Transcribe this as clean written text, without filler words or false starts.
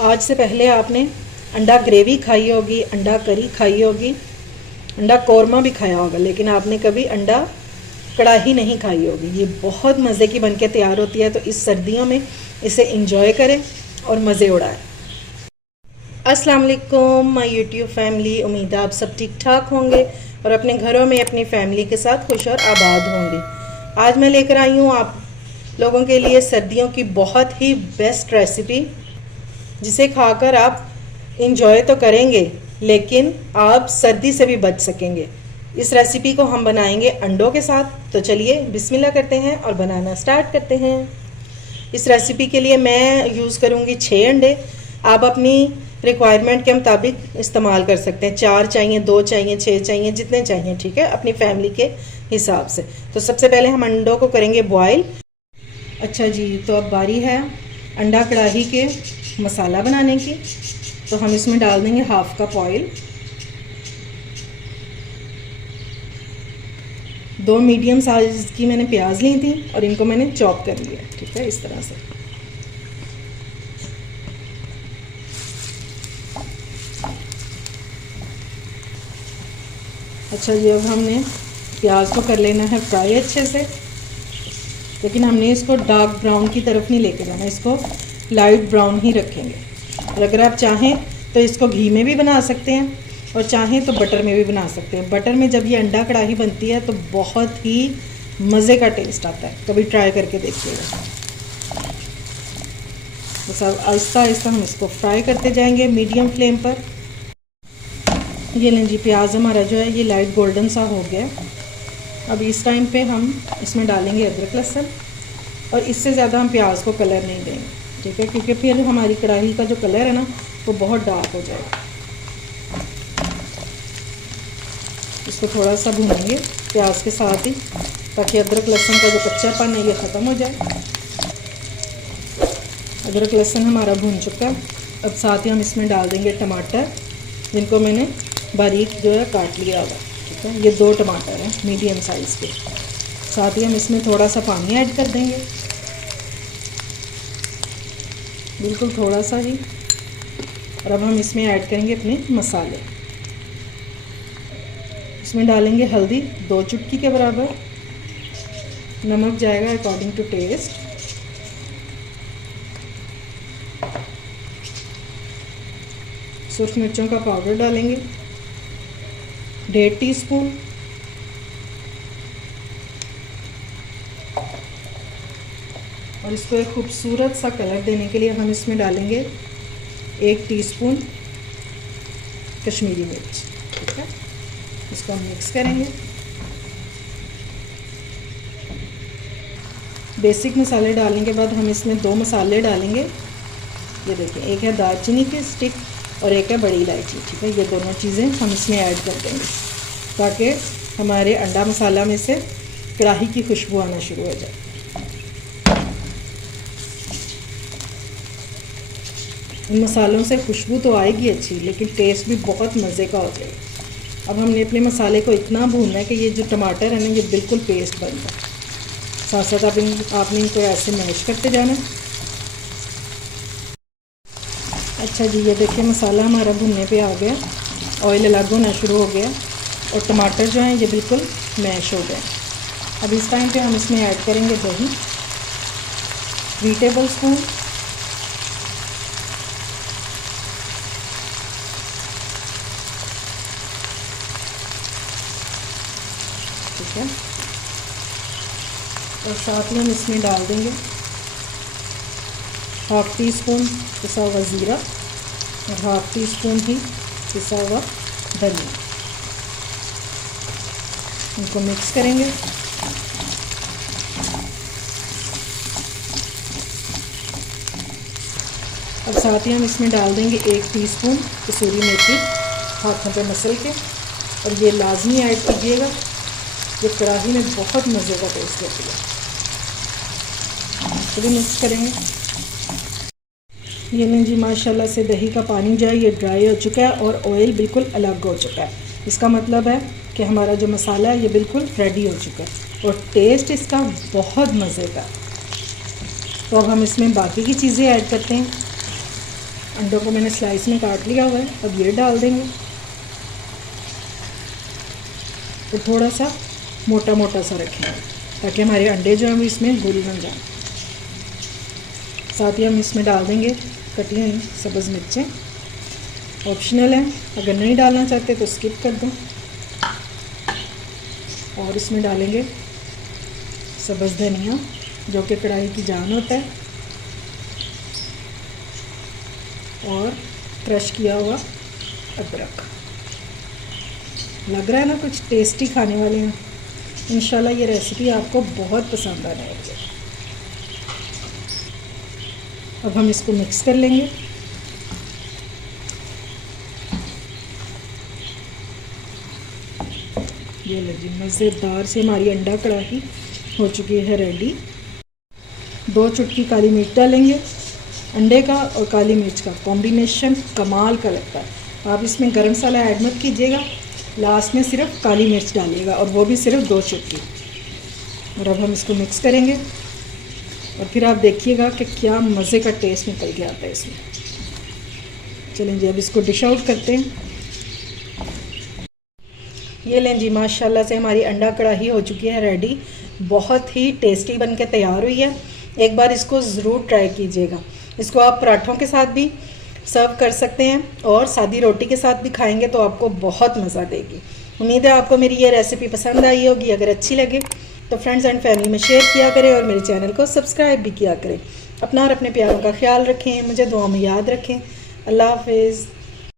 आज से पहले आपने अंडा ग्रेवी खाई होगी, अंडा करी खाई होगी, अंडा कौरमा भी खाया होगा, लेकिन आपने कभी अंडा कढ़ाई नहीं खाई होगी। ये बहुत मज़े की बनके तैयार होती है, तो इस सर्दियों में इसे इंजॉय करें और मज़े उड़ाएं। अस्सलाम वालेकुम माय यूट्यूब फैमिली, उम्मीद है आप सब ठीक ठाक होंगे और अपने घरों में अपनी फैमिली के साथ खुश और आबाद होंगे। आज मैं लेकर आई हूँ आप लोगों के लिए सर्दियों की बहुत ही बेस्ट रेसिपी, जिसे खाकर आप इंजॉय तो करेंगे लेकिन आप सर्दी से भी बच सकेंगे। इस रेसिपी को हम बनाएंगे अंडों के साथ, तो चलिए बिस्मिल्लाह करते हैं और बनाना स्टार्ट करते हैं। इस रेसिपी के लिए मैं यूज़ करूँगी 6 अंडे। आप अपनी रिक्वायरमेंट के मुताबिक इस्तेमाल कर सकते हैं। 4 चाहिए, 2 चाहिए, 6 चाहिए, जितने चाहिए, ठीक है, अपनी फैमिली के हिसाब से। तो सबसे पहले हम अंडों को करेंगे बॉयल। अच्छा जी, तो अब बारी है अंडा कढ़ाई के मसाला बनाने की। तो हम इसमें डाल देंगे 1/2 कप ऑयल, 2 मीडियम साइज़ की मैंने प्याज ली थी और इनको मैंने चॉप कर लिया, ठीक है, इस तरह से। अच्छा जी, अब हमने प्याज को कर लेना है फ्राई अच्छे से, लेकिन हमने इसको डार्क ब्राउन की तरफ नहीं लेके जाना, इसको लाइट ब्राउन ही रखेंगे। और अगर आप चाहें तो इसको घी में भी बना सकते हैं और चाहें तो बटर में भी बना सकते हैं। बटर में जब ये अंडा कढ़ाई बनती है तो बहुत ही मज़े का टेस्ट आता है, कभी ट्राई करके देखिएगा। बस अब आहिस्ता आहिस्ता हम इसको फ्राई करते जाएंगे मीडियम फ्लेम पर। ये लें जी, प्याज हमारा जो है ये लाइट गोल्डन सा हो गया। अब इस टाइम पे हम इसमें डालेंगे अदरक लहसुन, और इससे ज़्यादा हम प्याज को कलर नहीं देंगे, ठीक है, क्योंकि फिर हमारी कढ़ाई का जो कलर है ना वो बहुत डार्क हो जाएगा। इसको थोड़ा सा भूनेंगे प्याज के साथ ही, ताकि अदरक लहसुन का जो कच्चापन है ये ख़त्म हो जाए। अदरक लहसुन हमारा भून चुका है। अब साथ ही हम इसमें डाल देंगे टमाटर, जिनको मैंने बारीक जो है काट लिया होगा, ठीक है। ये 2 टमाटर हैं मीडियम साइज़ के। साथ ही हम इसमें थोड़ा सा पानी ऐड कर देंगे, बिल्कुल थोड़ा सा ही। और अब हम इसमें ऐड करेंगे अपने मसाले। इसमें डालेंगे हल्दी 2 चुटकी के बराबर, नमक जाएगा अकॉर्डिंग टू टेस्ट, सूरज मिर्चों का पाउडर डालेंगे 1.5 टीस्पून, और इसको एक खूबसूरत सा कलर देने के लिए हम इसमें डालेंगे 1 टीस्पून कश्मीरी मिर्च, ठीक है। इसको हम मिक्स करेंगे। बेसिक मसाले डालने के बाद हम इसमें 2 मसाले डालेंगे। ये देखिए, एक है दालचीनी की स्टिक और एक है बड़ी इलायची, ठीक है। ये दोनों चीज़ें हम इसमें ऐड कर देंगे, ताकि हमारे अंडा मसाला में से कढ़ाई की खुशबू आना शुरू हो जाए। इन मसालों से खुशबू तो आएगी अच्छी, लेकिन टेस्ट भी बहुत मज़े का हो जाएगा। अब हमने अपने मसाले को इतना भूनना है कि ये जो टमाटर है ना ये बिल्कुल पेस्ट बन जाए। साथ साथ आपने इनको ऐसे मैश करते जाना। अच्छा जी, ये देखिए मसाला हमारा भुनने पे आ गया, ऑयल अलग होना शुरू हो गया और टमाटर जो हैं ये बिल्कुल मैश हो गए। अब इस टाइम पे हम इसमें ऐड करेंगे दही 3 टेबल स्पून, ठीक है। और साथ ही हम इसमें डाल देंगे 1/2 टीस्पून पिसा हुआ ज़ीरा और 1/2 टीस्पून ही पिसा हुआ धनिया। इनको मिक्स करेंगे। अब साथ ही हम इसमें डाल देंगे 1 टीस्पून कसूरी मेथी हाथों पे मसल के, और ये लाजमी ऐड कीजिएगा, ये कढ़ाई में बहुत मज़े का टेस्ट देती है। इसको भी मिक्स करेंगे। ये लें जी, माशाल्लाह से दही का पानी जो है ये ड्राई हो चुका है और ऑयल बिल्कुल अलग हो चुका है। इसका मतलब है कि हमारा जो मसाला है ये बिल्कुल रेडी हो चुका है और टेस्ट इसका बहुत मज़े का। तो अब हम इसमें बाकी की चीज़ें ऐड करते हैं। अंडों को मैंने स्लाइस में काट लिया हुआ है, अब ये डाल देंगे और थोड़ा सा मोटा मोटा सा रखेंगे ताकि हमारे अंडे जो हैं वो इसमें घुल न जाएं। साथ ही हम इसमें डाल देंगे कटी हुई सब्ज़ मिर्चें, ऑप्शनल है, अगर नहीं डालना चाहते तो स्किप कर दें। और इसमें डालेंगे सब्ज़ धनिया जो कि कढ़ाई की जान होता है, और क्रश किया हुआ अदरक। लग रहा है ना कुछ टेस्टी खाने वाले हैं। इंशाल्लाह ये रेसिपी आपको बहुत पसंद आने वाली है। अब हम इसको मिक्स कर लेंगे। ये लीजिए मज़ेदार से हमारी अंडा कढ़ाई हो चुकी है रेडी। 2 चुटकी काली मिर्च डालेंगे। अंडे का और काली मिर्च का कॉम्बिनेशन कमाल का लगता है। आप इसमें गरम मसाला ऐड मत कीजिएगा, लास्ट में सिर्फ काली मिर्च डालिएगा और वो भी सिर्फ 2 चुटकी। और अब हम इसको मिक्स करेंगे और फिर आप देखिएगा कि क्या मज़े का टेस्ट निकल के आता है इसमें। चलें जी, अब इसको डिश आउट करते हैं। ये लें जी, माशाल्लाह से हमारी अंडा कढ़ाई हो चुकी है रेडी। बहुत ही टेस्टी बन के तैयार हुई है। एक बार इसको ज़रूर ट्राई कीजिएगा। इसको आप पराठों के साथ भी सर्व कर सकते हैं और सादी रोटी के साथ भी खाएंगे तो आपको बहुत मज़ा देगी। उम्मीद है आपको मेरी ये रेसिपी पसंद आई होगी। अगर अच्छी लगे तो फ्रेंड्स एंड फैमिली में शेयर किया करें और मेरे चैनल को सब्सक्राइब भी किया करें। अपना और अपने प्यारों का ख्याल रखें, मुझे दुआ में याद रखें। अल्लाह हाफिज़।